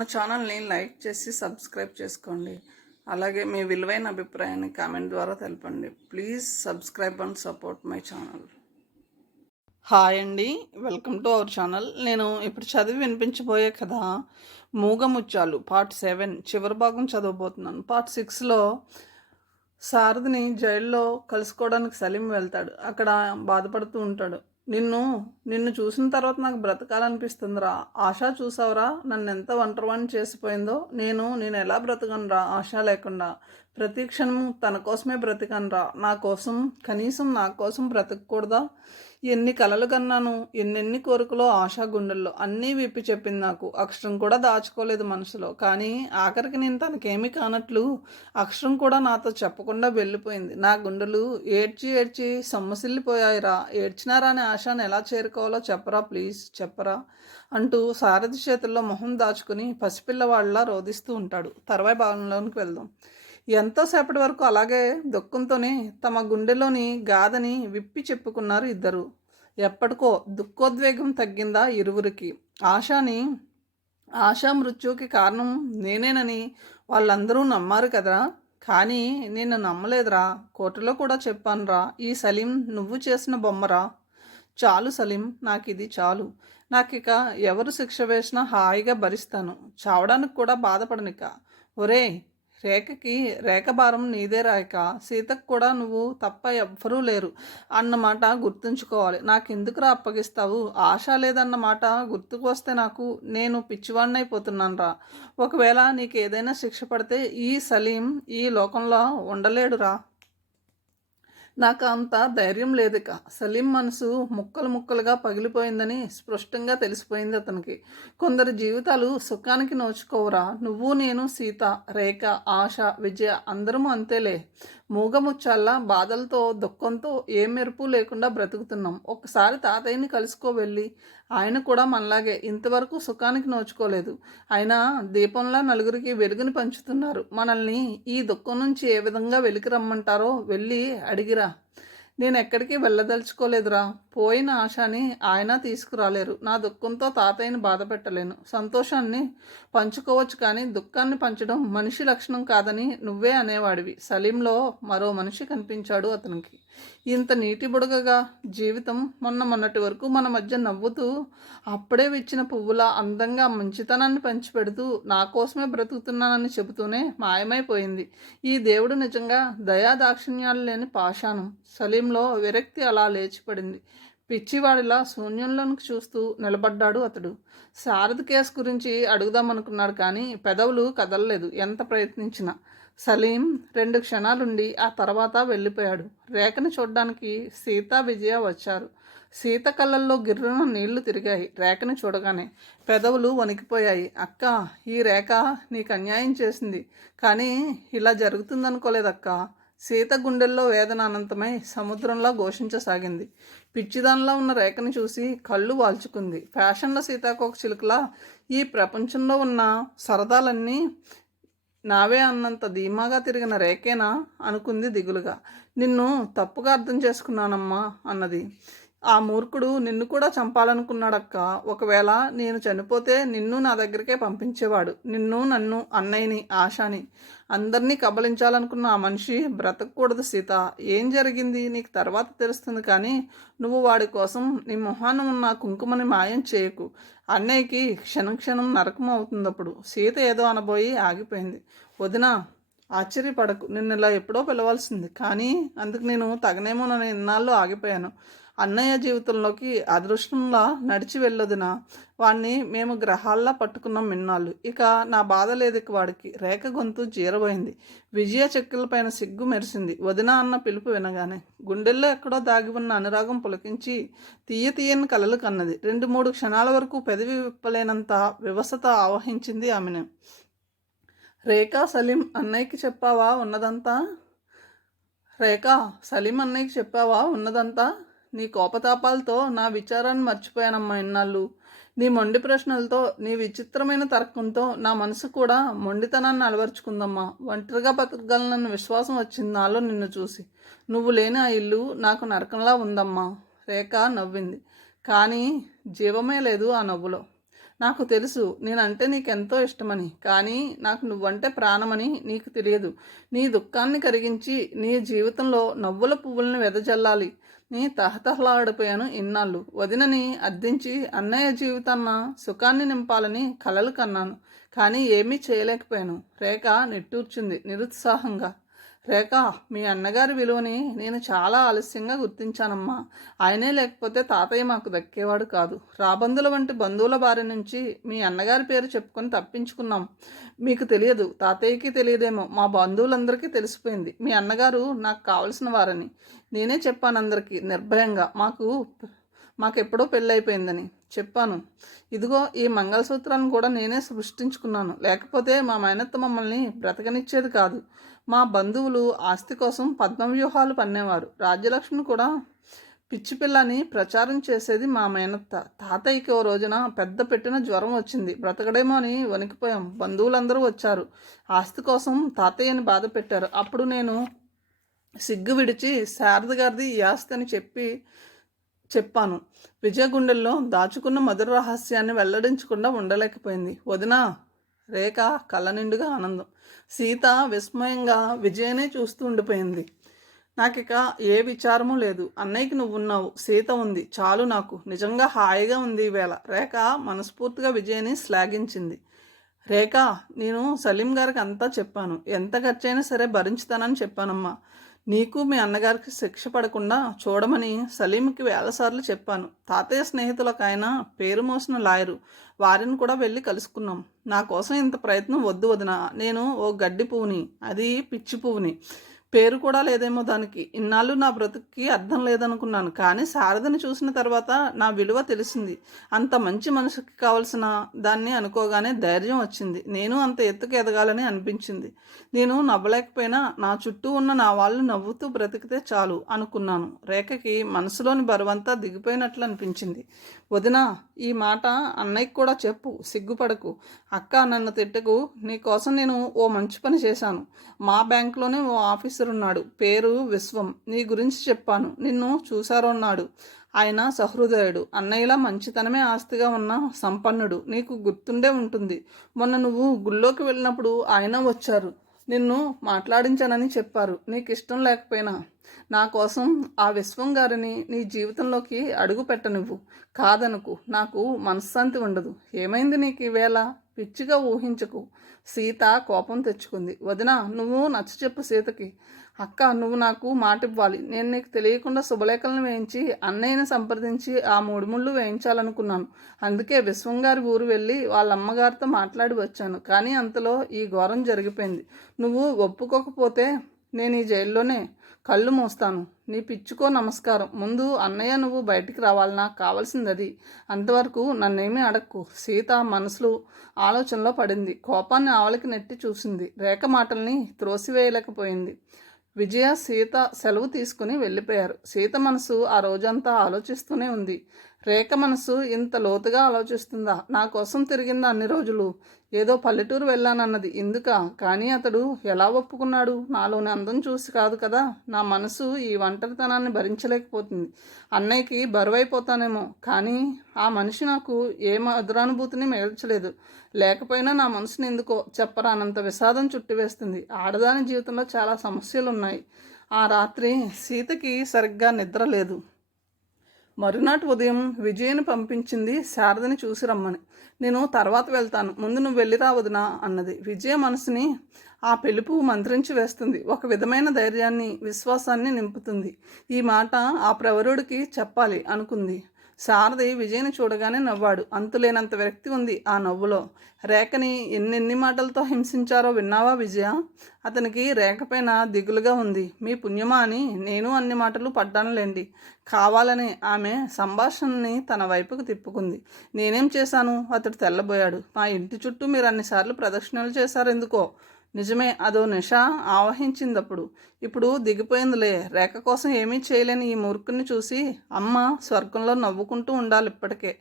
మన ఛానల్ని లైక్ చేసి సబ్స్క్రైబ్ చేసుకోండి. అలాగే మీ విలువైన అభిప్రాయాన్ని కామెంట్ ద్వారా తెలపండి. Please subscribe and support my channel. Hi అండి. Welcome to our channel. నేను ఇప్పుడు చదివి వినిపించబోయే కథ మూగముత్యాలు పార్ట్ సెవెన్. చివరి భాగం చదవబోతున్నాను. పార్ట్ సిక్స్లో సారథిని జైల్లో కలుసుకోవడానికి సలీం వెళ్తాడు. అక్కడ బాధపడుతూ ఉంటాడు. నిన్ను నిన్ను చూసిన తర్వాత నాకు బ్రతకాలనిపిస్తుందిరా. ఆశ చూసావురా? నన్ను ఎంత ఒంటరివాణి చేసిపోయిందో నేను నేను ఎలా బ్రతకనురా? ఆశ లేకుండా. ప్రతి క్షణం తన కోసమే బ్రతికనురా. నా కోసం కనీసం నా కోసం బ్రతకూడదా ఎన్ని కలలు కన్నాను ఎన్నెన్ని కోరికలో ఆశా గుండెల్లో అన్నీ విప్పి చెప్పింది నాకు. అక్షరం కూడా దాచుకోలేదు మనసులో. కానీ ఆఖరికి నేను తనకేమీ కానట్లు అక్షరం కూడా నాతో చెప్పకుండా వెళ్ళిపోయింది. నా గుండెలు ఏడ్చి ఏడ్చి సొమ్మసిల్లిపోయాయిరా. ఏడ్చినారా అనే ఆశాను ఎలా చేరుకోవాలో చెప్పరా ప్లీజ్ చెప్పరా అంటూ సారథి చేతుల్లో మొహం దాచుకుని పసిపిల్లవాళ్ళలా రోధిస్తూ ఉంటాడు. తర్వాయి భాగంలోనికి వెళ్దాం. ఎంతోసేపటి వరకు అలాగే దుఃఖంతోనే తమ గుండెలోని గాథని విప్పి చెప్పుకున్నారు ఇద్దరు. ఎప్పటికో దుఃఖోద్వేగం తగ్గిందా ఇరువురికి. ఆశాని ఆశా మృత్యుకి కారణం నేనేనని వాళ్ళందరూ నమ్మారు కదా కానీ నేను నమ్మలేదురా. కోర్టులో కూడా చెప్పానురా. ఈ సలీం నువ్వు చేసిన బొమ్మరా. చాలు సలీం నాకు ఇది చాలు. నాకు ఇక ఎవరు శిక్ష వేసినా హాయిగా భరిస్తాను. చావడానికి కూడా బాధపడనిక. ఒరే రేఖకి రేఖభారం నీదే రాయక. సీతకు కూడా నువ్వు తప్ప ఎవ్వరూ లేరు అన్నమాట గుర్తుంచుకోవాలి. నాకు ఎందుకురా అప్పగిస్తావు? ఆశ లేదన్నమాట గుర్తుకు వస్తే నాకు నేను పిచ్చివాడినైపోతున్నాను రా ఒకవేళ నీకు ఏదైనా శిక్ష పడితే ఈ సలీం ఈ లోకంలో ఉండలేడురా. నాకు అంత ధైర్యం లేదుక. సలీం మనసు ముక్కలు ముక్కలుగా పగిలిపోయిందని స్పష్టంగా తెలిసిపోయింది అతనికి. కొందరు జీవితాలు సుఖానికి నోచుకోవరా. నువ్వు నేను సీత రేఖ ఆశ విజయ అందరము అంతేలే. మూగముచ్చాల్లా బాధలతో దుఃఖంతో ఏ మెరుపు లేకుండా బ్రతుకుతున్నాం. ఒకసారి తాతయ్యని కలుసుకో వెళ్ళి. ఆయన కూడా మనలాగే ఇంతవరకు సుఖానికి నోచుకోలేదు. ఆయన దీపంలా నలుగురికి వెలుగుని పంచుతున్నారు. మనల్ని ఈ దుఃఖం నుంచి ఏ విధంగా వెలికి రమ్మంటారో వెళ్ళి అడిగిరా. నేను ఎక్కడికి వెళ్ళదలుచుకోలేదురా. పోయిన ఆశాని ఆయన తీసుకురాలేరు. నా దుఃఖంతో తాతయ్యని బాధ పెట్టలేను. సంతోషాన్ని పంచుకోవచ్చు కానీ దుఃఖాన్ని పంచడం మనిషి లక్షణం కాదని నువ్వే అనేవాడివి. సలీంలో మరో మనిషి కనిపించాడు అతనికి. ఇంత నీటి బుడగగా జీవితం మొన్న మొన్నటి వరకు మన మధ్య నవ్వుతూ అప్పుడే విచ్చిన పువ్వులా అందంగా మంచితనాన్ని పంచిపెడుతూ నా కోసమే బ్రతుకుతున్నానని చెబుతూనే మాయమైపోయింది. ఈ దేవుడు నిజంగా దయా దాక్షిణ్యాలు లేని పాషాణం. సలీంలో విరక్తి అలా లేచిపడింది. పిచ్చివాడిలా శూన్యంలోనికి చూస్తూ నిలబడ్డాడు అతడు. శారద కేసు గురించి అడుగుదామనుకున్నాడు కానీ పెదవులు కదలలేదు. ఎంత ప్రయత్నించినా. సలీం రెండు క్షణాలుండి ఆ తర్వాత వెళ్ళిపోయాడు. రేఖను చూడడానికి సీత విజయ వచ్చారు. సీత కళ్ళల్లో గిర్రున నీళ్ళు తిరిగాయి. రేఖను చూడగానే పెదవులు వణికిపోయాయి. అక్క ఈ రేఖ నీకు అన్యాయం చేసింది. కానీ ఇలా జరుగుతుందనుకోలేదక్క. సీత గుండెల్లో వేదన అనంతమై సముద్రంలో ఘోషించసాగింది. పిచ్చిదానిలో ఉన్న రేఖని చూసి కళ్ళు వాల్చుకుంది. ఫ్యాషన్లో సీతాకోక చిలుకలా ఈ ప్రపంచంలో ఉన్న సరదాలన్నీ నావే అన్నంత ధీమాగా తిరిగిన రేఖేనా? అనుకుంది దిగులుగా. నిన్ను తప్పుగా అర్థం చేసుకున్నానమ్మా అన్నది. ఆ మూర్ఖుడు నిన్ను కూడా చంపాలనుకున్నాడక్క. ఒకవేళ నేను చనిపోతే నిన్ను నా దగ్గరికే పంపించేవాడు. నిన్ను నన్ను అన్నయ్యని ఆశాని అందరినీ కబలించాలనుకున్న ఆ మనిషి బ్రతకూడదు సీత. ఏం జరిగింది? నీకు తర్వాత తెలుస్తుంది కానీ నువ్వు వాడి కోసం నీ మొహాన ఉన్న కుంకుమని మాయం చేయకు. అన్నయ్యకి క్షణం క్షణం నరకం అవుతుంది అప్పుడు సీత ఏదో అనబోయి ఆగిపోయింది. వదిన ఆశ్చర్యపడకు. నిన్ను ఇలా ఎప్పుడో పిలవాల్సింది. కానీ అందుకు నేను తగనేమోనని ఇన్నాళ్ళు ఆగిపోయాను. అన్నయ్య జీవితంలోకి అదృష్టంలా నడిచి వెళ్ళొదిన? వాణ్ణి మేము గ్రహాల్లా పట్టుకున్నాం మిన్నాళ్ళు ఇక నా బాధ లేదు వాడికి. రేఖ గొంతు జీరబోయింది. విజయ చెక్కులపైన సిగ్గు మెరిసింది. వదిన అన్న పిలుపు వినగానే గుండెల్లో ఎక్కడో దాగి ఉన్న అనురాగం పులకించి తీయ తీయని కలలు కన్నది. రెండు మూడు క్షణాల వరకు పెదవి విప్పలేనంత వివసత ఆవహించింది ఆమెను. రేఖా సలీం అన్నయ్యకి చెప్పావా ఉన్నదంతా? రేఖా సలీం అన్నయ్యకి చెప్పావా ఉన్నదంతా? నీ కోపతాపాలతో నా విచారాన్ని మర్చిపోయానమ్మా ఇన్నాళ్ళు. నీ మొండి ప్రశ్నలతో నీ విచిత్రమైన తర్కంతో నా మనసు కూడా మొండితనాన్ని అలవర్చుకుందమ్మా. ఒంటరిగా బతకగలనన్న విశ్వాసం వచ్చింది నాలో నిన్ను చూసి. నువ్వు లేని ఆ ఇల్లు నాకు నరకంలా ఉందమ్మా. రేఖ నవ్వింది. కానీ జీవమే లేదు ఆ నవ్వులో. నాకు తెలుసు నేనంటే నీకెంతో ఇష్టమని. కానీ నాకు నువ్వంటే ప్రాణమని నీకు తెలియదు. నీ దుఃఖాన్ని కరిగించి నీ జీవితంలో నవ్వుల పువ్వులను వెదజల్లాలి. నీ తహతహలాడిపోయాను ఇన్నాళ్ళు. వదినని అర్థించి అన్నయ్య జీవితాన్న సుఖాన్ని నింపాలని కలలు కన్నాను. కానీ ఏమీ చేయలేకపోయాను. రేఖ నిట్టూర్చింది నిరుత్సాహంగా. రేఖ మీ అన్నగారి విలువని నేను చాలా ఆలస్యంగా గుర్తించానమ్మా. ఆయనే లేకపోతే తాతయ్య మాకు దక్కేవాడు కాదు. రాబందుల వంటి బంధువుల బారి నుంచి మీ అన్నగారి పేరు చెప్పుకొని తప్పించుకున్నాం. మీకు తెలియదు తాతయ్యకి తెలియదేమో. మా బంధువులందరికీ తెలిసిపోయింది. మీ అన్నగారు నాకు కావలసిన వారని. నేనే చెప్పాను అందరికీ నిర్భయంగా. మాకు మాకెప్పుడో పెళ్ళైపోయిందని చెప్పాను. ఇదిగో ఈ మంగళసూత్రాలను కూడా నేనే సృష్టించుకున్నాను. లేకపోతే మా మేనత్త మమ్మల్ని బ్రతకనిచ్చేది కాదు. మా బంధువులు ఆస్తి కోసం పద్మవ్యూహాలు పన్నేవారు. రాజ్యలక్ష్మి కూడా పిచ్చి పిల్లని ప్రచారం చేసేది మా మేనత్త. తాతయ్యకి ఓ రోజున పెద్ద పెట్టిన జ్వరం వచ్చింది. బ్రతకడేమో అని వణికిపోయాం. బంధువులందరూ వచ్చారు. ఆస్తి కోసం తాతయ్యని బాధ పెట్టారు. అప్పుడు నేను సిగ్గు విడిచి శారద గారిది ఈ అని చెప్పి చెప్పాను. విజయగుండెల్లో దాచుకున్న మధుర రహస్యాన్ని వెల్లడించకుండా ఉండలేకపోయింది. వదిన రేఖ కళ్ళ నిండుగా ఆనందం. సీత విస్మయంగా విజయనే చూస్తూ ఉండిపోయింది. నాకిక ఏ విచారము లేదు. అన్నయ్యకి నువ్వు ఉన్నావు సీత ఉంది. చాలు నాకు. నిజంగా హాయిగా ఉంది ఈవేళ రేఖ మనస్ఫూర్తిగా విజయని శ్లాఘించింది. రేఖ నేను సలీం గారికి అంతా చెప్పాను. ఎంత ఖర్చైనా సరే భరించుతానని చెప్పానమ్మా. నీకు మీ అన్నగారికి శిక్ష పడకుండా చూడమని సలీంకి వేలసార్లు చెప్పాను. తాతయ్య స్నేహితులకు ఆయన పేరు మోసిన లాయరు వారిని కూడా వెళ్ళి కలుసుకున్నాం. నా కోసం ఇంత ప్రయత్నం వద్దు వదిన. నేను ఓ గడ్డి పువ్వుని అది పిచ్చి పువ్వుని పేరు కూడా లేదేమో దానికి. ఇన్నాళ్ళు నా బ్రతుక్కి అర్థం లేదనుకున్నాను. కానీ శారదని చూసిన తర్వాత నా విలువ తెలిసింది. అంత మంచి మనసుకి కావలసిన దాన్ని అనుకోగానే ధైర్యం వచ్చింది. నేను అంత ఎత్తుకు ఎదగాలని అనిపించింది. నేను నవ్వలేకపోయినా నా చుట్టూ ఉన్న నా వాళ్ళు నవ్వుతూ బ్రతికితే చాలు అనుకున్నాను. రేఖకి మనసులోని బరువంతా దిగిపోయినట్లు అనిపించింది. వదిన ఈ మాట అన్నయ్యకి కూడా చెప్పు సిగ్గుపడకు. అక్క నన్ను తిట్టకు. నీకోసం నేను ఓ మంచి పని చేశాను. మా బ్యాంకులోనే ఓ ఆఫీస్ ఉన్నాడు పేరు విశ్వం. నీ గురించి చెప్పాను. నిన్ను చూశారన్నాడు. ఆయన సహృదయుడు. అన్నయ్యలా మంచితనమే ఆస్తిగా ఉన్న సంపన్నుడు. నీకు గుర్తుండే ఉంటుంది. మొన్న నువ్వు గుళ్ళోకి వెళ్ళినప్పుడు ఆయన వచ్చారు. నిన్ను మాట్లాడించానని చెప్పారు. నీకు ఇష్టం లేకపోయినా నా కోసం ఆ విశ్వం గారిని నీ జీవితంలోకి అడుగు పెట్టనివ్వు కాదనుకు. నాకు మనశ్శాంతి ఉండదు. ఏమైంది నీకు ఈవేళ పిచ్చిగా ఊహించకు. సీత కోపం తెచ్చుకుంది. వదిన నువ్వు నచ్చ చెప్పు సీతకి. అక్క నువ్వు నాకు మాట ఇవ్వాలి నేను నీకు తెలియకుండా శుభలేఖలను వేయించి అన్నయ్యని సంప్రదించి ఆ మూడు ముళ్ళు వేయించాలనుకున్నాను. అందుకే విశ్వంగారి ఊరు వెళ్ళి వాళ్ళ అమ్మగారితో మాట్లాడి వచ్చాను. కానీ అంతలో ఈ ఘోరం జరిగిపోయింది. నువ్వు ఒప్పుకోకపోతే నేను ఈ జైల్లోనే కళ్ళు మూస్తాను. నీ పిచ్చుకో నమస్కారం. ముందు అన్నయ్య నువ్వు బయటికి రావాలి. నాకు కావాల్సింది అది అంతవరకు నన్నేమీ అడక్కు. సీత మనసులో ఆలోచనలో పడింది. కోపాన్ని ఆవలికి నెట్టి చూసింది. రేఖ మాటల్ని త్రోసివేయలేకపోయింది. విజయ సీత సెలవు తీసుకుని వెళ్ళిపోయారు. సీత మనసు ఆ రోజంతా ఆలోచిస్తూనే ఉంది. రేఖ మనసు ఇంత లోతుగా ఆలోచిస్తుందా? నా కోసం తిరిగిందా అన్ని రోజులు? ఏదో పల్లెటూరు వెళ్ళానన్నది. ఎందుక? కానీ అతడు ఎలా ఒప్పుకున్నాడు? నాలోని అందం చూసి కాదు కదా? నా మనసు ఈ ఒంటరితనాన్ని భరించలేకపోతుంది. అన్నయ్యకి బరువైపోతానేమో. కానీ ఆ మనిషి నాకు ఏ మధురానుభూతిని మేల్చలేదు. లేకపోయినా నా మనసుని ఎందుకో చెప్పరానంత విషాదం చుట్టివేస్తుంది. ఆడదాని జీవితంలో చాలా సమస్యలు ఉన్నాయి ఆ రాత్రి సీతకి సరిగ్గా నిద్ర లేదు. మరునాటి ఉదయం విజయని పంపించింది శారదని చూసి రమ్మని. నేను తర్వాత వెళ్తాను. ముందు నువ్వు వెళ్ళి రావదునా అన్నది. విజయ మనసుని ఆ పిలుపు మంత్రించి వేస్తుంది. ఒక విధమైన ధైర్యాన్ని విశ్వాసాన్ని నింపుతుంది. ఈ మాట ఆ ప్రవరుడికి చెప్పాలి అనుకుంది. సారథి విజయ్ని చూడగానే నవ్వాడు. అంతులేనంత వ్యక్తి ఉంది ఆ నవ్వులో. రేఖని ఎన్నెన్ని మాటలతో హింసించారో విన్నావా విజయ? అతనికి రేఖపైన దిగులుగా ఉంది. మీ పుణ్యమా అని నేను అన్ని మాటలు పడ్డానులేండి కావాలని ఆమె సంభాషణని తన వైపుకు తిప్పుకుంది. నేనేం చేశాను? అతడు తెల్లబోయాడు. మా ఇంటి చుట్టూ మీరు అన్నిసార్లు ప్రదక్షిణలు చేశారు ఎందుకో నిజమే అదో నిష ఆవహించింది అప్పుడు ఇప్పుడు దిగిపోయిందిలే రేఖ కోసం ఏమీ చేయలేని ఈ మూర్ఖుని చూసి అమ్మ స్వర్గంలో నవ్వుకుంటూ ఉండాలి ఇప్పటికే.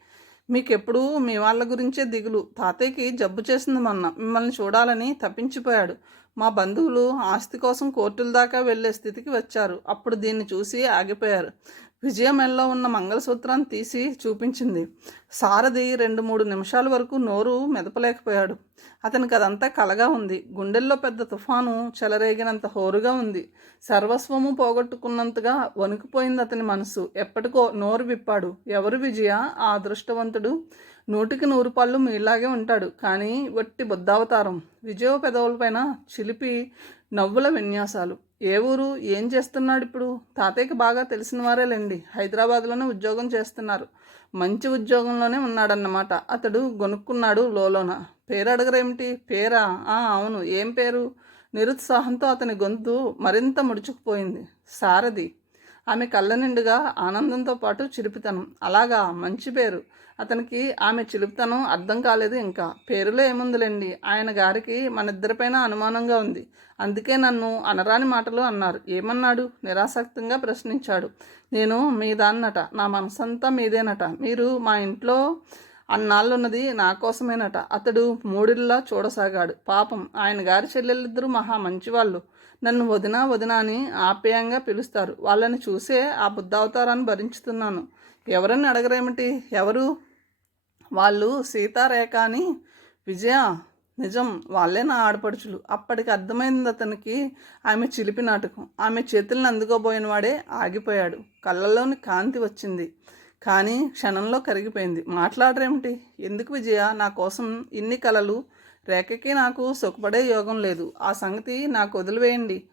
మీకెప్పుడూ మీ వాళ్ళ గురించే దిగులు. తాతయ్యకి జబ్బు చేసింది మొన్న మిమ్మల్ని చూడాలని తప్పించిపోయాడు. మా బంధువులు ఆస్తి కోసం కోర్టుల దాకా వెళ్ళే స్థితికి వచ్చారు. అప్పుడు దీన్ని చూసి ఆగిపోయారు. విజయ మెల్లో ఉన్న మంగళసూత్రాన్ని తీసి చూపించింది. సారథి రెండు మూడు నిమిషాల వరకు నోరు మెదపలేకపోయాడు. అతనికి అదంతా కలగా ఉంది. గుండెల్లో పెద్ద తుఫాను చెలరేగినంత హోరుగా ఉంది. సర్వస్వము పోగొట్టుకున్నంతగా వణికిపోయింది అతని మనసు. ఎప్పటికో నోరు విప్పాడు. ఎవరు విజయ? ఆ అదృష్టవంతుడు. నూటికి నూరు పళ్ళు మీలాగే ఉంటాడు. కానీ వట్టి బుద్ధావతారం. విజయ పెదవులపైన చిలిపి నవ్వుల విన్యాసాలు. ఏ ఊరు ఏం చేస్తున్నాడు ఇప్పుడు? తాతయ్యకి బాగా తెలిసిన వారేలేండి. హైదరాబాద్లోనే ఉద్యోగం చేస్తున్నారు. మంచి ఉద్యోగంలోనే ఉన్నాడన్నమాట. అతడు గొనుక్కున్నాడు లోలోన. పేరు అడగరేమిటి పేరా? ఆ అవును. ఏం పేరు? నిరుత్సాహంతో అతని గొంతు మరింత ముడుచుకుపోయింది. సారథి ఆమె కళ్ళ నిండుగా ఆనందంతో పాటు చిరుపితనం. అలాగా? మంచి పేరు. అతనికి ఆమె చిలుపుతనం అర్థం కాలేదు ఇంకా. పేరులో ఏముందిలేండి? ఆయన గారికి మన ఇద్దరిపైన అనుమానంగా ఉంది. అందుకే నన్ను అనరాని మాటలు అన్నారు. ఏమన్నాడు? నిరాసక్తంగా ప్రశ్నించాడు. నేను మీ దాన్నట నా మనసంతా మీదేనట. మీరు మా ఇంట్లో అన్నాళ్ళున్నది నా కోసమేనట. అతడు మూడిల్లా చూడసాగాడు. పాపం ఆయన గారి చెల్లెళ్ళిద్దరూ మహా మంచివాళ్ళు. నన్ను వదిన వదిన అని ఆప్యాయంగా పిలుస్తారు. వాళ్ళని చూసే ఆ బుద్ధావతారాన్ని భరించుతున్నాను. ఎవరని అడగరేమిటి? ఎవరు వాళ్ళు సీతారేఖ అని విజయ నిజం వాళ్ళే నా ఆడపడుచులు. అప్పటికి అర్థమైంది అతనికి ఆమె చిలిపి నాటకం. ఆమె చేతులను అందుకోబోయిన వాడే ఆగిపోయాడు. కళ్ళల్లోని కాంతి వచ్చింది. కానీ క్షణంలో కరిగిపోయింది. మాట్లాడరేమిటి? ఎందుకు విజయ? నా కోసం ఇన్ని కలలు. రేఖకి నాకు సుఖపడే యోగం లేదు. ఆ సంగతి నాకు వదిలివేయండి.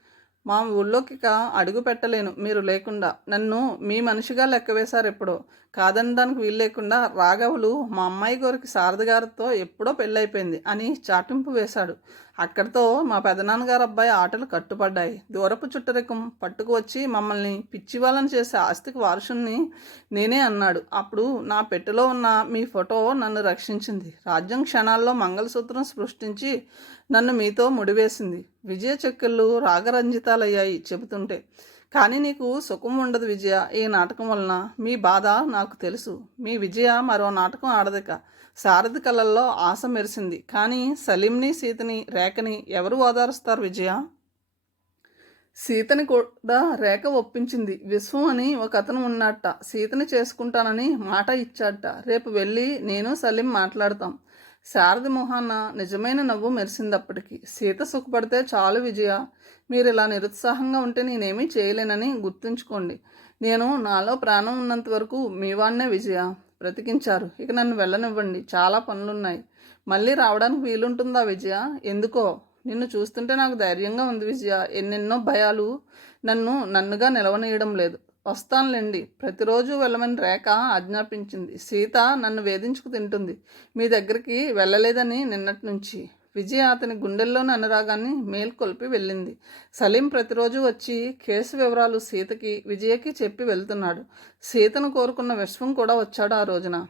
మా ఊళ్ళోకి అడుగు పెట్టలేను. మీరు లేకుండా. నన్ను మీ మనిషిగా లెక్కవేశారు ఎప్పుడో కాదనడానికి వీలు లేకుండా రాఘవులు మా అమ్మాయి గారికి శారద గారితో ఎప్పుడో పెళ్ళైపోయింది అని చాటింపు వేశాడు. అక్కడితో మా పెదనాన్నగారు అబ్బాయి ఆటలు కట్టుపడ్డాయి. దూరపు చుట్టరికం పట్టుకు వచ్చి మమ్మల్ని పిచ్చివాళ్ళని చేసే ఆస్తికి వారసుని నేనే అన్నాడు. అప్పుడు నా పెట్టెలో ఉన్న మీ ఫోటో నన్ను రక్షించింది. రాజ్యం క్షణాల్లో మంగళసూత్రం సృష్టించి నన్ను మీతో ముడివేసింది. విజయ చెక్కుళ్ళు రాగరంజితాలయ్యాయి చెబుతుంటే. కానీ నీకు సుఖం ఉండదు విజయ. ఈ నాటకం వలన మీ బాధ నాకు తెలుసు. మీ విజయ మరో నాటకం ఆడదిక. సారథి కళల్లో ఆశ మెరిసింది. కానీ సలీంని సీతని రేఖని ఎవరు ఓదారుస్తారు విజయ? సీతని కూడా రేఖ ఒప్పించింది. విశ్వం అని ఒక అతను ఉన్నట్ట. సీతని చేసుకుంటానని మాట ఇచ్చాట రేపు వెళ్ళి నేను సలీం మాట్లాడతాం. శారది మొహాన్న నిజమైన నవ్వు మెరిసిందప్పటికి సీత సుఖపడితే చాలు విజయ. మీరు ఇలా నిరుత్సాహంగా ఉంటే నేనేమీ చేయలేనని గుర్తుంచుకోండి. నేను నాలో ప్రాణం ఉన్నంత వరకు మీ వాడినే విజయ బ్రతికించారు. ఇక నన్ను వెళ్ళనివ్వండి. చాలా పనులున్నాయి. మళ్ళీ రావడానికి వీలుంటుందా విజయ? ఎందుకో? నిన్ను చూస్తుంటే నాకు ధైర్యంగా ఉంది విజయ. ఎన్నెన్నో భయాలు నన్ను నన్నుగా నిలవనీయడం లేదు. వస్తానులేండి. ప్రతిరోజు వెళ్ళమని రేఖ ఆజ్ఞాపించింది. సీత నన్ను వేధించుకు తింటుంది. మీ దగ్గరికి వెళ్ళలేదని నిన్నటి నుంచి. విజయ అతని గుండెల్లోని అనురాగాన్ని మేల్కొల్పి వెళ్ళింది. సలీం ప్రతిరోజు వచ్చి కేసు వివరాలు సీతకి విజయకి చెప్పి వెళ్తున్నాడు. సీతను కోరుకున్న విశ్వం కూడా వచ్చాడు ఆ రోజున.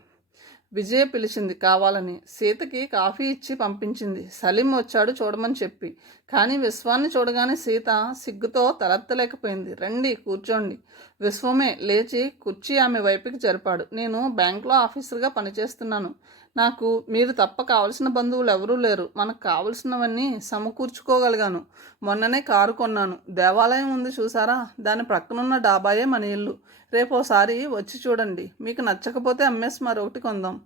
విజయ పిలిచింది కావాలని. సీతకి కాఫీ ఇచ్చి పంపించింది. సలీం వచ్చాడు చూడమని చెప్పి. కానీ విశ్వాన్ని చూడగానే సీత సిగ్గుతో తలెత్తలేకపోయింది. రండి కూర్చోండి. విశ్వమే లేచి కుర్చీ ఆమె వైపుకి జరిపాడు. నేను బ్యాంక్లో ఆఫీసర్గా పనిచేస్తున్నాను. నాకు మీరు తప్ప కావలసిన బంధువులు ఎవరూ లేరు. మనకు కావలసినవన్నీ సమకూర్చుకోగలిగాను. మొన్ననే కారు కొన్నాను. దేవాలయం ఉంది చూసారా? దాని ప్రక్కనున్న డాబాయే మన ఇల్లు. రేపోసారి వచ్చి చూడండి. మీకు నచ్చకపోతే అమ్మేసి మరొకటి కొందాం.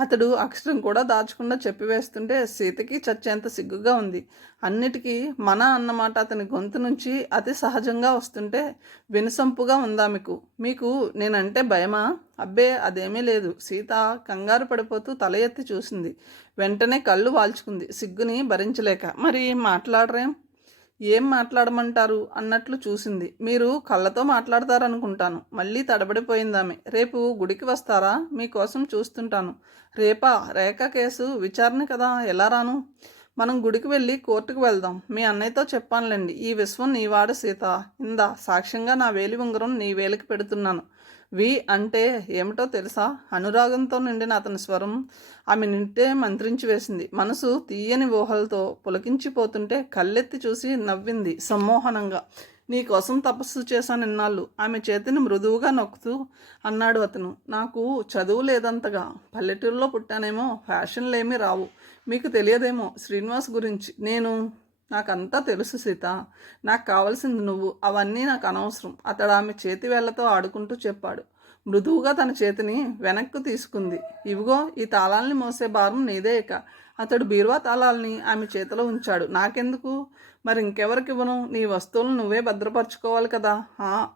అతడు అక్షరం కూడా దాచకుండా చెప్పివేస్తుంటే సీతకి చచ్చేంత సిగ్గుగా ఉంది. అన్నిటికీ మన అన్నమాట అతని గొంతు నుంచి అతి సహజంగా వస్తుంటే వినసంపుగా ఉందా మీకు? మీకు నేనంటే భయమా? అబ్బే అదేమీ లేదు. సీత కంగారు పడిపోతూ తల ఎత్తి చూసింది. వెంటనే కళ్ళు వాల్చుకుంది. సిగ్గుని భరించలేక. మరి మాట్లాడరేం? ఏం మాట్లాడమంటారు అన్నట్లు చూసింది. మీరు కళ్ళతో మాట్లాడతారనుకుంటాను. మళ్ళీ తడబడిపోయిందామె. రేపు గుడికి వస్తారా? మీకోసం చూస్తుంటాను. రేపా? రేఖ కేసు? విచారణ కదా? ఎలా రాను? మనం గుడికి వెళ్ళి కోర్టుకు వెళ్దాం. మీ అన్నయ్యతో చెప్పానులేండి. ఈ విశ్వం నీవాడు సీత. ఇందా సాక్ష్యంగా నా వేలి ఉంగరం నీ వేలికి పెడుతున్నాను. వి అంటే ఏమిటో తెలుసా? అనురాగంతో నిండిన అతని స్వరం ఆమె నింటే మంత్రించి వేసింది. మనసు తీయని ఊహలతో పులకించిపోతుంటే కళ్ళెత్తి చూసి నవ్వింది సమ్మోహనంగా. నీకోసం తపస్సు చేశాను ఇన్నాళ్ళు. ఆమె చేతిని మృదువుగా నొక్కుతూ అన్నాడు అతను. నాకు చదువు లేదంతగా. పల్లెటూరులో పుట్టానేమో ఫ్యాషన్లేమీ రావు. మీకు తెలియదేమో శ్రీనివాస్ గురించి. నేను నాకంతా తెలుసు సీత. నాకు కావలసింది నువ్వు. అవన్నీ నాకు అనవసరం అతడు ఆమె చేతి వేళ్ళతో ఆడుకుంటూ చెప్పాడు. మృదువుగా తన చేతిని వెనక్కు తీసుకుంది. ఇవిగో ఈ తాళాల్ని మోసే భారం నీదే ఇక. అతడు బీరువా తాళాలని ఆమె చేతిలో ఉంచాడు. నాకెందుకు? మరి ఇంకెవరికి ఇవ్వను? నీ వస్తువులను నువ్వే భద్రపరచుకోవాలి కదా? ఆ,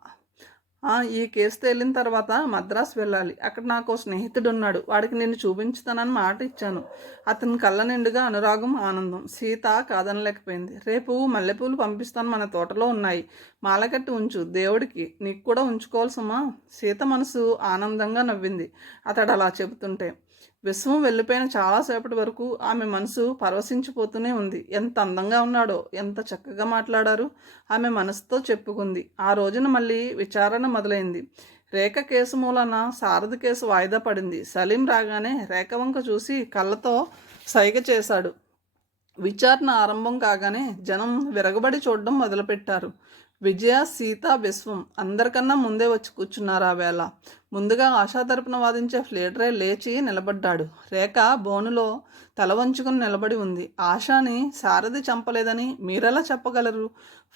ఈ కేసు తేలిన తర్వాత మద్రాసు వెళ్ళాలి. అక్కడ నాకు స్నేహితుడు ఉన్నాడు వాడికి నేను చూపించుతానని మాట ఇచ్చాను. అతని కళ్ళ నిండుగా అనురాగం ఆనందం. సీత కాదనలేకపోయింది. రేపు మల్లెపూలు పంపిస్తాను మన తోటలో ఉన్నాయి. మాలకట్టి ఉంచు దేవుడికి. నీకు కూడా ఉంచుకోవాల్సమ్మా. సీత మనసు ఆనందంగా నవ్వింది. అతడు అలా చెబుతుంటే విశ్వం వెళ్ళిపోయిన చాలాసేపటి వరకు ఆమె మనసు పరవశించిపోతూనే ఉంది. ఎంత అందంగా ఉన్నాడో ఎంత చక్కగా మాట్లాడారు ఆమె మనసుతో చెప్పుకుంది. ఆ రోజున మళ్ళీ విచారణ మొదలైంది. రేఖ కేసు మూలన సారథి కేసు వాయిదా పడింది. సలీం రాగానే రేఖ వంక చూసి కళ్ళతో సైగ చేశాడు. విచారణ ఆరంభం కాగానే జనం విరగబడి చూడడం మొదలుపెట్టారు. విజయ సీత విశ్వం అందరికన్నా ముందే వచ్చి కూర్చున్నారు ఆ వేళ. ముందుగా ఆశా తరపున వాదించే ఫ్లేటరే లేచి నిలబడ్డాడు. రేఖ బోనులో తల వంచుకుని నిలబడి ఉంది. ఆశాని సారథి చంపలేదని మీరెలా చెప్పగలరు?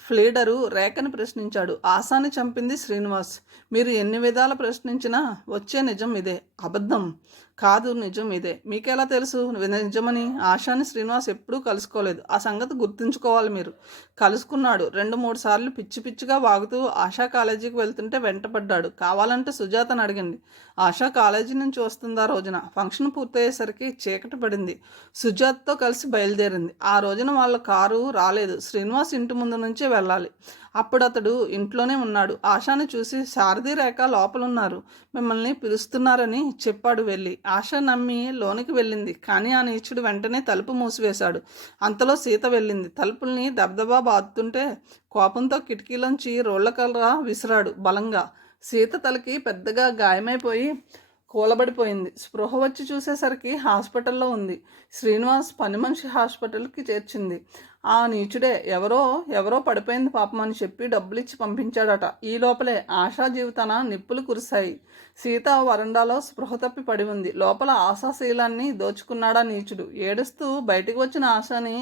ఫ్లీడరు రేఖని ప్రశ్నించాడు. ఆశాని చంపింది శ్రీనివాస్. మీరు ఎన్ని విధాలు ప్రశ్నించినా వచ్చే నిజం ఇదే. అబద్ధం. కాదు నిజం ఇదే. మీకెలా తెలుసు? నిజమని ఆశాని శ్రీనివాస్ ఎప్పుడూ కలుసుకోలేదు. ఆ సంగతి గుర్తుంచుకోవాలి మీరు. కలుసుకున్నాడు. రెండు మూడు సార్లు పిచ్చి పిచ్చిగా వాగుతూ ఆశా కాలేజీకి వెళ్తుంటే వెంటపడ్డాడు. కావాలంటే సుజాతను అడిగింది ఆశా కాలేజీ నుంచి వస్తుందా రోజున? ఫంక్షన్ పూర్తయ్యేసరికి చీకటి పడింది. సుజాత్తో కలిసి బయలుదేరింది. ఆ రోజున వాళ్ళ కారు రాలేదు. శ్రీనివాస్ ఇంటి ముందు నుంచే వెళ్ళాలి. అప్పుడు అతడు ఇంట్లోనే ఉన్నాడు. ఆశాని చూసి సారథి రేఖ లోపలున్నారు. మిమ్మల్ని పిలుస్తున్నారని చెప్పాడు వెళ్ళి. ఆశ నమ్మి లోనికి వెళ్ళింది. కానీ ఆ నీచుడు వెంటనే తలుపు మూసివేశాడు. అంతలో సీత వెళ్ళింది. తలుపుల్ని దబదబా బాదుతుంటే కోపంతో కిటికీలోంచి రోళ్ళ కలరా విసిరాడు బలంగా. సీత తలకి పెద్దగా గాయమైపోయి కూలబడిపోయింది. స్పృహ వచ్చి చూసేసరికి హాస్పిటల్లో ఉంది. శ్రీనివాస్ పని మనిషి హాస్పిటల్కి చేర్చింది. ఆ నీచుడే ఎవరో ఎవరో పడిపోయింది పాపం అని చెప్పి డబ్బులు ఇచ్చి పంపించాడట. ఈ లోపలే ఆశా జీవితాన నిప్పులు కురిశాయి. సీత వరండాలో స్పృహ తప్పి పడి ఉంది. లోపల ఆశాశీలాన్ని దోచుకున్నాడా నీచుడు. ఏడుస్తూ బయటికి వచ్చిన ఆశని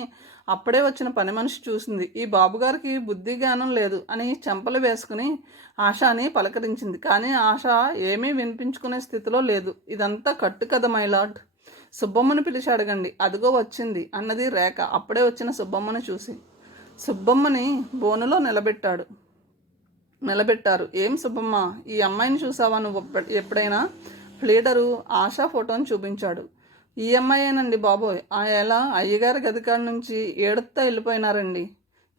అప్పుడే వచ్చిన పని మనిషి చూసింది. ఈ బాబుగారికి బుద్ధి జ్ఞానం లేదు అని చెంపలు వేసుకుని ఆశాని పలకరించింది. కానీ ఆశ ఏమీ వినిపించుకునే స్థితిలో లేదు. ఇదంతా కట్టు కదా మైలాడ్ సుబ్బమ్మని పిలిచి అడగండి అదిగో వచ్చింది అన్నది రేఖ. అప్పుడే వచ్చిన సుబ్బమ్మని చూసి. సుబ్బమ్మని బోనులో నిలబెట్టాడు. నిలబెట్టారు. ఏం సుబ్బమ్మ? ఈ అమ్మాయిని చూసావా నువ్వు? ఎప్పుడైనా? ప్లీడరు ఆశా ఫోటోని చూపించాడు. ఈ అమ్మాయేనండి బాబోయ్. ఆ ఎలా? అయ్యగారి గదికాడ నుంచి ఏడుతా వెళ్ళిపోయినారండి.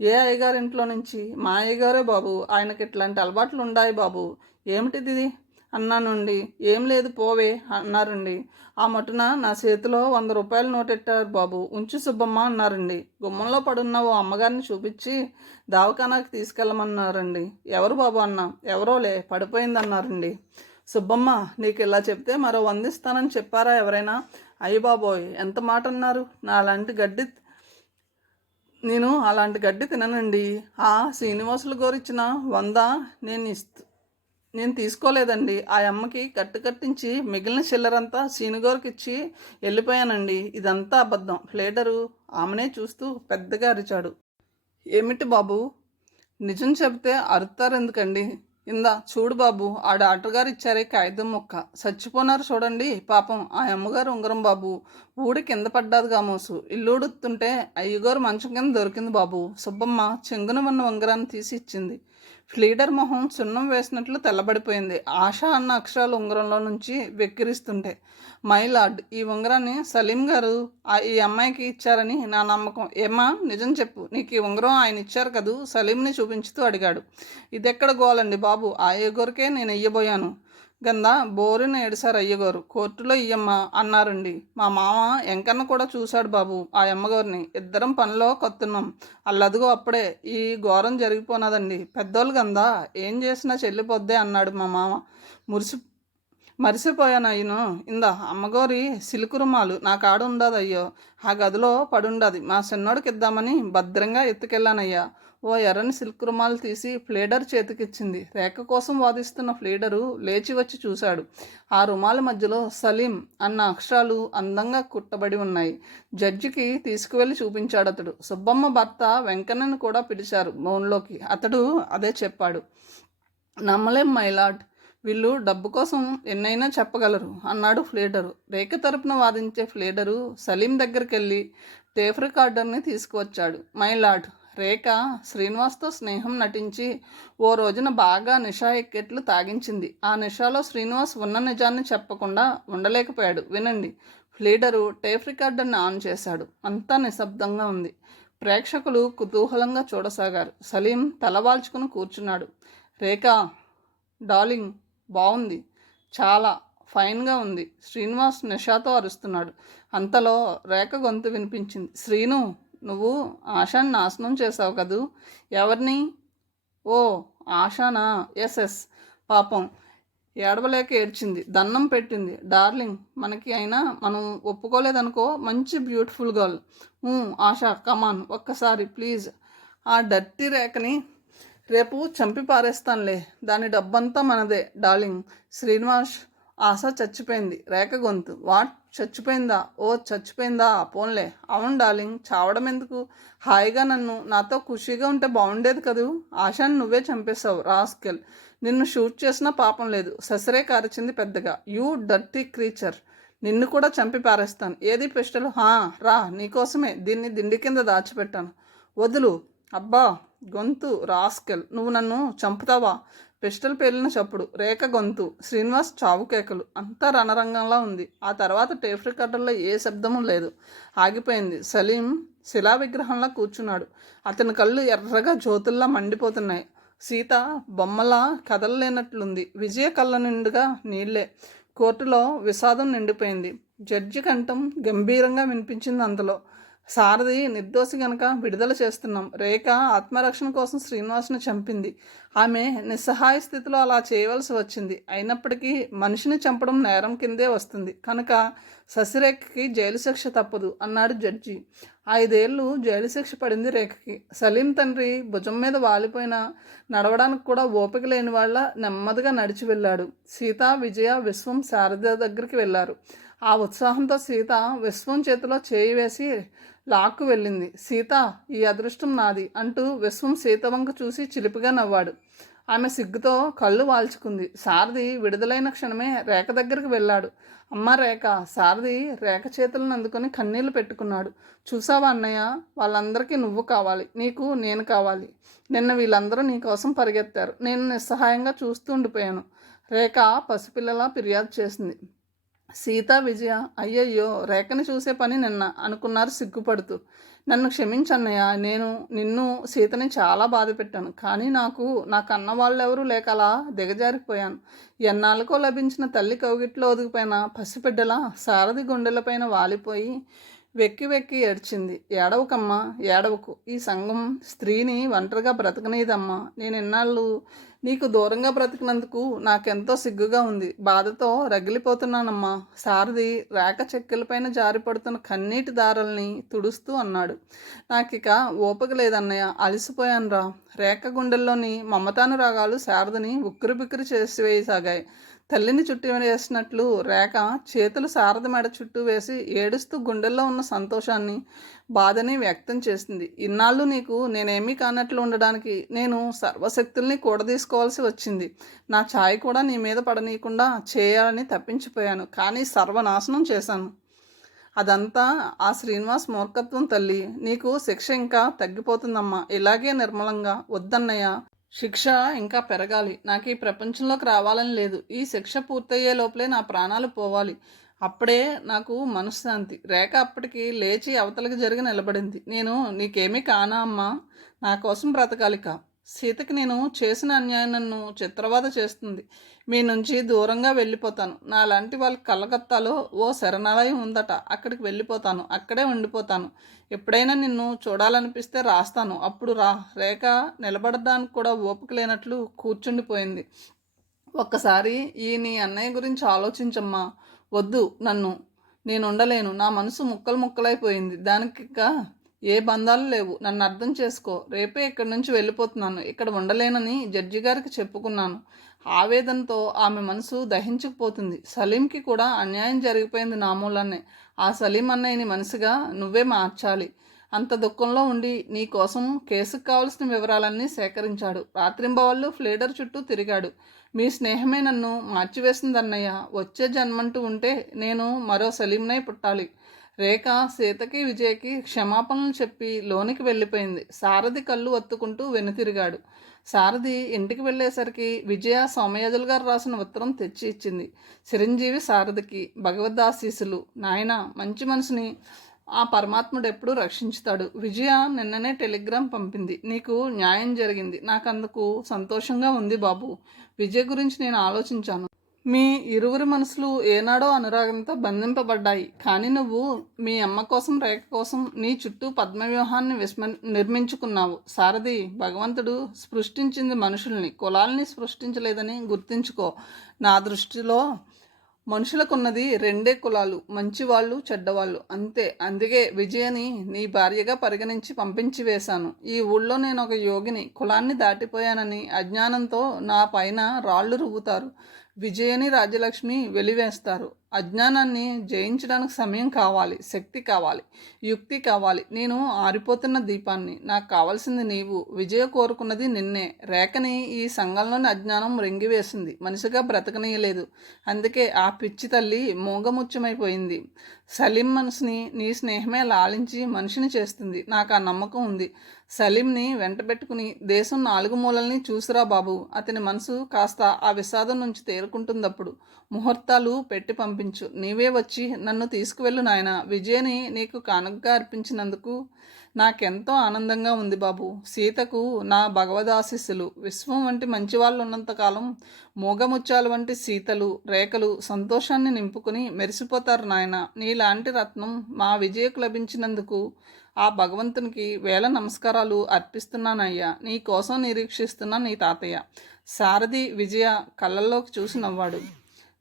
ఏ అయ్యగారి ఇంట్లో నుంచి? మా అయ్యగారే బాబు. ఆయనకి ఇట్లాంటి అలవాట్లు ఉండాయి బాబు. ఏమిటిది అన్నానండి. ఏం లేదు పోవే అన్నారండి. ఆ మటున నా చేతిలో వంద రూపాయలు నోటెట్టారు బాబు. ఉంచు సుబ్బమ్మ అన్నారండి. గుమ్మంలో పడున్న ఓ అమ్మగారిని చూపించి దావఖానాకి తీసుకెళ్ళమన్నారండి. ఎవరు బాబు అన్న? ఎవరోలే? పడిపోయిందన్నారండి. సుబ్బమ్మ నీకు ఇలా చెప్తే మరో వందిస్తానని చెప్పారా ఎవరైనా? అయ్యి బాబోయ్ ఎంత మాట అన్నారు? నా అలాంటి గడ్డి నేను అలాంటి గడ్డి తిననండి. ఆ శ్రీనివాసులు గోరిచ్చిన వంద నేను ఇస్తూ నేను తీసుకోలేదండి. ఆ అమ్మకి కట్టు కట్టించి మిగిలిన చిల్లరంతా సీనుగోరికి ఇచ్చి వెళ్ళిపోయానండి. ఇదంతా అబద్ధం. ఫ్లేటరు ఆమెనే చూస్తూ పెద్దగా అరిచాడు. ఏమిటి బాబు? నిజం చెబితే అరుతారు ఎందుకండి? ఇందా చూడు బాబు ఆ డాక్టర్ గారు ఇచ్చారే కాగితం మొక్క. చచ్చిపోనారు చూడండి. పాపం ఆ అమ్మగారు ఉంగరం బాబు. ఊడి కింద పడ్డాది గామోసు. ఇల్లుడుతుంటే అయ్యగారు మంచం కింద దొరికింది బాబు. సుబ్బమ్మ చెంగున ఉన్న ఉంగరాన్ని తీసి ఇచ్చింది. ఫ్లీడర్ మొహం సున్నం వేసినట్లు తెల్లబడిపోయింది. ఆశ అన్న అక్షరాలు ఉంగరంలో నుంచి వెక్కిరిస్తుంటే మై లార్డ్ ఈ ఉంగరాన్ని సలీం గారు ఆ ఈ అమ్మాయికి ఇచ్చారని నా నమ్మకం. ఏమా నిజం చెప్పు. నీకు ఈ ఉంగరం ఆయన ఇచ్చారు కదూ? సలీంని చూపించుతూ అడిగాడు. ఇదెక్కడ గోలండి బాబు? ఆ అయ్యగారికే నేను ఇయ్యబోయాను. గంద బోరుని ఏడిసారు అయ్యగారు. కోర్టులో ఇయ్యమ్మ అన్నారండి. మా మామ ఎంకన్న కూడా చూశాడు బాబు ఆ అమ్మగారిని. ఇద్దరం పనిలో కొత్తున్నాం. అల్లదిగో అప్పుడే ఈ ఘోరం జరిగిపోనదండి. పెద్దోళ్ళు గందా ఏం చేసినా చెల్లిపోద్దే అన్నాడు మా మామ. మురిసి మరిసిపోయాను అయ్యను ఇందా అమ్మగోరి సిలుకు రుమాలు నా కాడ ఉండదు అయ్యో ఆ గదిలో పడుండది. మా చిన్నోడికి ఇద్దామని భద్రంగా ఎత్తుకెళ్ళానయ్యా. ఓ ఎర్రని సిల్క్ రుమాలు తీసి ఫ్లేడర్ చేతికిచ్చింది. రేఖ కోసం వాదిస్తున్న ఫ్లేడరు లేచి వచ్చి చూశాడు. ఆ రుమాల మధ్యలో సలీం అన్న అక్షరాలు అందంగా కుట్టబడి ఉన్నాయి. జడ్జికి తీసుకువెళ్ళి చూపించాడు అతడు సుబ్బమ్మ భర్త వెంకన్నను కూడా పిలిచారు మౌన్లోకి. అతడు అదే చెప్పాడు. నమ్మలేం మైలాడ్ వీళ్ళు డబ్బు కోసం ఎన్నైనా చెప్పగలరు అన్నాడు ఫ్లేడరు. రేఖ తరపున వాదించే ఫ్లేడరు సలీం దగ్గరికి వెళ్ళి టేఫ్ రికార్డర్ని తీసుకువచ్చాడు. మై లాడ్ రేఖ శ్రీనివాస్తో స్నేహం నటించి ఓ రోజున బాగా నిషా ఎక్కెట్లు తాగించింది. ఆ నిషాలో శ్రీనివాస్ ఉన్న నిజాన్ని చెప్పకుండా ఉండలేకపోయాడు. వినండి. లీడరు టేప్ రికార్డర్ని ఆన్ చేశాడు. అంతా నిశ్శబ్దంగా ఉంది. ప్రేక్షకులు కుతూహలంగా చూడసాగారు. సలీం తలవాల్చుకుని కూర్చున్నాడు. రేఖ డార్లింగ్ బాగుంది చాలా ఫైన్గా ఉంది. శ్రీనివాస్ నిషాతో అరుస్తున్నాడు. అంతలో రేఖ గొంతు వినిపించింది. శ్రీను నువ్వు ఆశాని నాశనం చేసావు కదూ? ఎవరిని? ఓ ఆశానా? Yes yes. పాపం. ఏడవలేక ఏడ్చింది. దండం పెట్టింది. డార్లింగ్ మనకి అయినా మనం ఒప్పుకోలేదనుకో మంచి beautiful girl. Asha come on ఒక్కసారి ప్లీజ్. ఆ డర్టీ రేఖని రేపు చంపి పారేస్తానులే. దాని డబ్బంతా మనదే. డార్లింగ్ శ్రీనివాస్ ఆశ చచ్చిపోయింది. రేఖ గొంతు. వాట్? చచ్చిపోయిందా? ఓ చచ్చిపోయిందా? పోన్లే. అవును డార్లింగ్. చావడం ఎందుకు హాయిగా నన్ను. నాతో ఖుషీగా ఉంటే బాగుండేది కదూ? ఆశాన్ని నువ్వే చంపేశావు. రాస్కెల్ నిన్ను షూట్ చేసినా పాపం లేదు. ససరే కారచింది పెద్దగా. You dirty creature. నిన్ను కూడా చంపి పారేస్తాను. ఏది పిస్టల్? హా రా నీకోసమే. దీన్ని దిండి కింద దాచిపెట్టాను. వదులు. అబ్బా గొంతు. రాస్కెల్ నువ్వు నన్ను చంపుతావా? పిస్టల్ పేలిన చప్పుడు రేఖ గొంతు శ్రీనివాస్ చావుకేకలు అంతా రణరంగంలా ఉంది. ఆ తర్వాత టేప్ రికార్డర్లో ఏ శబ్దము లేదు. ఆగిపోయింది. సలీం శిలా విగ్రహంలా కూర్చున్నాడు. అతని కళ్ళు ఎర్రగా జ్యోతుల్లా మండిపోతున్నాయి. సీత బొమ్మలా కదలలేనట్లుంది. విజయ కళ్ళ నిండుగా నీళ్ళే. కోర్టులో విషాదం నిండిపోయింది. జడ్జి కంఠం గంభీరంగా వినిపించింది అందులో. సారథి నిర్దోషి గనక విడుదల చేస్తున్నాం. రేఖ ఆత్మరక్షణ కోసం శ్రీనివాస్ని చంపింది. ఆమె నిస్సహాయ స్థితిలో అలా చేయవలసి వచ్చింది. అయినప్పటికీ మనిషిని చంపడం నేరం కిందే వస్తుంది. కనుక శశిరేఖకి జైలు శిక్ష తప్పదు అన్నాడు జడ్జి. ఐదేళ్ళు జైలు శిక్ష పడింది రేఖకి. సలీం తండ్రి భుజం మీద వాలిపోయిన నడవడానికి కూడా ఓపిక లేని వాళ్ళ నెమ్మదిగా నడిచి వెళ్ళాడు. సీత విజయ విశ్వం శారద దగ్గరికి వెళ్ళారు. ఆ ఉత్సాహంతో సీత విశ్వం చేతిలో చేయి వేసి లాక్కు వెళ్ళింది. సీత ఈ అదృష్టం నాది అంటూ విశ్వం సీత వంక చూసి చిలిపిగా నవ్వాడు. ఆమె సిగ్గుతో కళ్ళు వాల్చుకుంది. సారథి విడుదలైన క్షణమే రేఖ దగ్గరికి వెళ్ళాడు. అమ్మ రేఖ సారథి రేఖ చేతులను అందుకొని కన్నీళ్ళు పెట్టుకున్నాడు. చూసావా అన్నయ్య వాళ్ళందరికీ నువ్వు కావాలి నీకు నేను కావాలి. నిన్న వీళ్ళందరూ నీ కోసం పరిగెత్తారు. నేను నిస్సహాయంగా చూస్తూ ఉండిపోయాను. రేఖ పసిపిల్లలా ఫిర్యాదు చేసింది. సీత విజయ అయ్యయ్యో రేఖని చూసే పని నిన్న అనుకున్నారు సిగ్గుపడుతూ. నన్ను క్షమించన్నయ్య నేను నిన్ను సీతని చాలా బాధ పెట్టాను. కానీ నాకు నా కన్న వాళ్ళెవరూ లేక అలా దిగజారిపోయాను. ఎన్నాళ్ళకో లభించిన తల్లి కౌగిట్లో ఒదిగిపోయిన పసిబిడ్డల సారథి గుండెలపైన వాలిపోయి వెక్కి వెక్కి ఏడ్చింది. ఏడవకమ్మా ఏడవకు. ఈ సంఘం స్త్రీని ఒంటరిగా బ్రతకనేదమ్మా. నేను ఇన్నాళ్ళు నీకు దూరంగా బ్రతికినందుకు నాకెంతో సిగ్గుగా ఉంది. బాధతో రగిలిపోతున్నానమ్మా. సారథి రేఖ చెక్కలపైన జారిపడుతున్న కన్నీటి దారల్ని తుడుస్తూ అన్నాడు. నాకిక ఓపిక లేదన్నయ్య అలసిపోయాను రా రేఖ గుండెల్లోని మమతాను రాగాలు శారదని ఉక్కిరి బిక్కిరి చేసి వేయసాగాయి తల్లిని చుట్టూ వేసినట్లు రేఖ చేతులు శారద మెడ చుట్టూ వేసి ఏడుస్తూ గుండెల్లో ఉన్న సంతోషాన్ని బాధని వ్యక్తం చేసింది. ఇన్నాళ్ళు నీకు నేనేమీ కానట్లు ఉండడానికి నేను సర్వశక్తుల్ని కూడదీసుకోవాల్సి వచ్చింది. నా ఛాయ్ కూడా నీ మీద పడనీయకుండా చేయాలని తప్పించిపోయాను. కానీ సర్వనాశనం చేశాను. అదంతా ఆ శ్రీనివాస్ మూర్ఖత్వం తల్లి. నీకు శిక్ష ఇంకా తగ్గిపోతుందమ్మా. ఇలాగే నిర్మలంగా వద్దన్నయ్య శిక్ష ఇంకా పెరగాలి. నాకు ఈ ప్రపంచంలోకి రావాలని లేదు. ఈ శిక్ష పూర్తయ్యే లోపలే నా ప్రాణాలు పోవాలి. అప్పుడే నాకు మనశ్శాంతి. రేఖ అప్పటికి లేచి అవతలకి జరిగి నిలబడింది. నేను నీకేమీ కానా అమ్మా? నా కోసం బ్రతకాలిక సీతకి నేను చేసిన అన్యాయం నన్ను చిత్రవాద చేస్తుంది. మీ నుంచి దూరంగా వెళ్ళిపోతాను. నాలాంటి వాళ్ళ కలకత్తాలో ఓ శరణాలయం ఉందట. అక్కడికి వెళ్ళిపోతాను. అక్కడే ఉండిపోతాను. ఎప్పుడైనా నిన్ను చూడాలనిపిస్తే రాస్తాను. అప్పుడు రా. రేఖ నిలబడడానికి కూడా ఓపిక లేనట్లు కూర్చుండిపోయింది. ఒక్కసారి ఈ నీ అన్నయ్య గురించి ఆలోచించమ్మా. వద్దు నన్ను. నేను ఉండలేను నా మనసు ముక్కలు ముక్కలైపోయింది. దానికి ఏ బంధాలు లేవు. నన్ను అర్థం చేసుకో. రేపే ఇక్కడి నుంచి వెళ్ళిపోతున్నాను. ఇక్కడ ఉండలేనని జడ్జి గారికి చెప్పుకున్నాను. ఆవేదనతో ఆమె మనసు దహించుకుపోతుంది. సలీంకి కూడా అన్యాయం జరిగిపోయింది నామూలనే ఆ సలీం అన్నయ్యని మనసుగా నువ్వే మార్చాలి. అంత దుఃఖంలో ఉండి నీ కోసం కేసుకు కావలసిన వివరాలన్నీ సేకరించాడు. రాత్రింబవాళ్ళు ఫ్లేడర్ చుట్టూ తిరిగాడు. మీ స్నేహమే నన్ను మార్చివేసిందన్నయ్య. వచ్చే జన్మంటూ ఉంటే నేను మరో సలీంనై పుట్టాలి. రేఖ సీతకి విజయకి క్షమాపణలు చెప్పి లోనికి వెళ్ళిపోయింది. సారథి కళ్ళు వత్తుకుంటూ వెనుతిరిగాడు. సారథి ఇంటికి వెళ్ళేసరికి విజయ సోమయాజులు గారు రాసిన ఉత్తరం తెచ్చి ఇచ్చింది. చిరంజీవి సారథికి భగవద్దాశీసులు నాయన మంచి మనసుని ఆ పరమాత్ముడు ఎప్పుడూ రక్షించుతాడు. విజయ నిన్ననే టెలిగ్రామ్ పంపింది. నీకు న్యాయం జరిగింది. నాకు అందుకు సంతోషంగా ఉంది బాబు. విజయ్ గురించి నేను ఆలోచించాను. మీ ఇరువురి మనసులు ఏనాడో అనురాగంతో బంధింపబడ్డాయి. కానీ నువ్వు మీ అమ్మ కోసం రేఖ కోసం నీ చుట్టూ పద్మవ్యూహాన్ని విస్మ నిర్మించుకున్నావు. సారథి భగవంతుడు సృష్టించింది మనుషుల్ని. కులాల్ని సృష్టించలేదని గుర్తించుకో. నా దృష్టిలో మనుషులకున్నది రెండే కులాలు. మంచివాళ్ళు చెడ్డవాళ్ళు. అంతే. అందుకే విజయని నీ భార్యగా పరిగణించి పంపించి వేశాను. ఈ ఊళ్ళో నేను ఒక యోగిని. కులాన్ని దాటిపోయానని అజ్ఞానంతో నా పైన రాళ్ళు రువ్వుతారు. విజయని రాజ్యలక్ష్మి వెలివేస్తారు. అజ్ఞానాన్ని జయించడానికి సమయం కావాలి శక్తి కావాలి యుక్తి కావాలి. నేను ఆరిపోతున్న దీపాన్ని నాకు కావాల్సింది నీవు. విజయ కోరుకున్నది నిన్నే. రేఖని ఈ సంఘంలోని అజ్ఞానం రెంగివేసింది. మనిషిగా బ్రతకనీయలేదు. అందుకే ఆ పిచ్చి తల్లి మూగముత్యమైపోయింది సలీం మనసుని నీ స్నేహమే లాలించి మనిషిని చేస్తుంది. నాకు ఆ నమ్మకం ఉంది. సలీంని వెంట పెట్టుకుని దేశం నాలుగు మూలల్ని చూసిరా బాబు. అతని మనసు కాస్త ఆ విషాదం నుంచి తేరుకుంటుందప్పుడు. ముహూర్తాలు పెట్టి పంపించు. నీవే వచ్చి నన్ను తీసుకువెళ్ళు నాయన. విజయని నీకు కానుకగా అర్పించినందుకు నాకెంతో ఆనందంగా ఉంది బాబు. సీతకు నా భగవదాశిస్సులు విశ్వం వంటి మంచి వాళ్ళు ఉన్నంతకాలం మూగముత్యాలు వంటి సీతలు రేఖలు సంతోషాన్ని నింపుకుని మెరిసిపోతారు నాయన. నీలాంటి రత్నం మా విజయకు లభించినందుకు ఆ భగవంతునికి వేల నమస్కారాలు అర్పిస్తున్నానయ్యా. నీ కోసం నిరీక్షిస్తున్నా నీ తాతయ్య సారథి విజయ కళ్ళల్లోకి చూసి నవ్వాడు.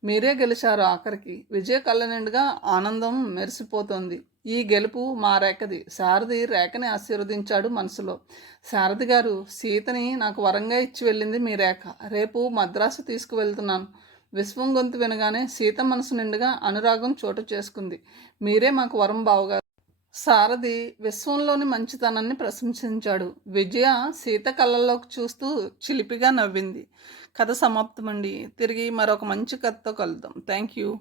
మీరే గెలిచారు ఆఖరికి. విజయ కళ్ళ నిండుగా ఆనందం మెరిసిపోతోంది. ఈ గెలుపు మా రేఖది. సారథి రేఖని ఆశీర్వదించాడు మనసులో. సారథి గారు సీతని నాకు వరంగా ఇచ్చి వెళ్ళింది మీ రేఖ. రేపు మద్రాసు తీసుకువెళ్తున్నాను. విశ్వం గొంతు వినగానే సీత మనసు నిండుగా అనురాగం చోటు చేసుకుంది. మీరే మాకు వరం బావగారు. సారథి విశ్వంలోని మంచితనాన్ని ప్రశంసించాడు. విజయ సీత కళ్ళల్లోకి చూస్తూ చిలిపిగా నవ్వింది. కథ సమాప్తమండి. తిరిగి మరొక మంచి కథతో కలుద్దాం. Thank you.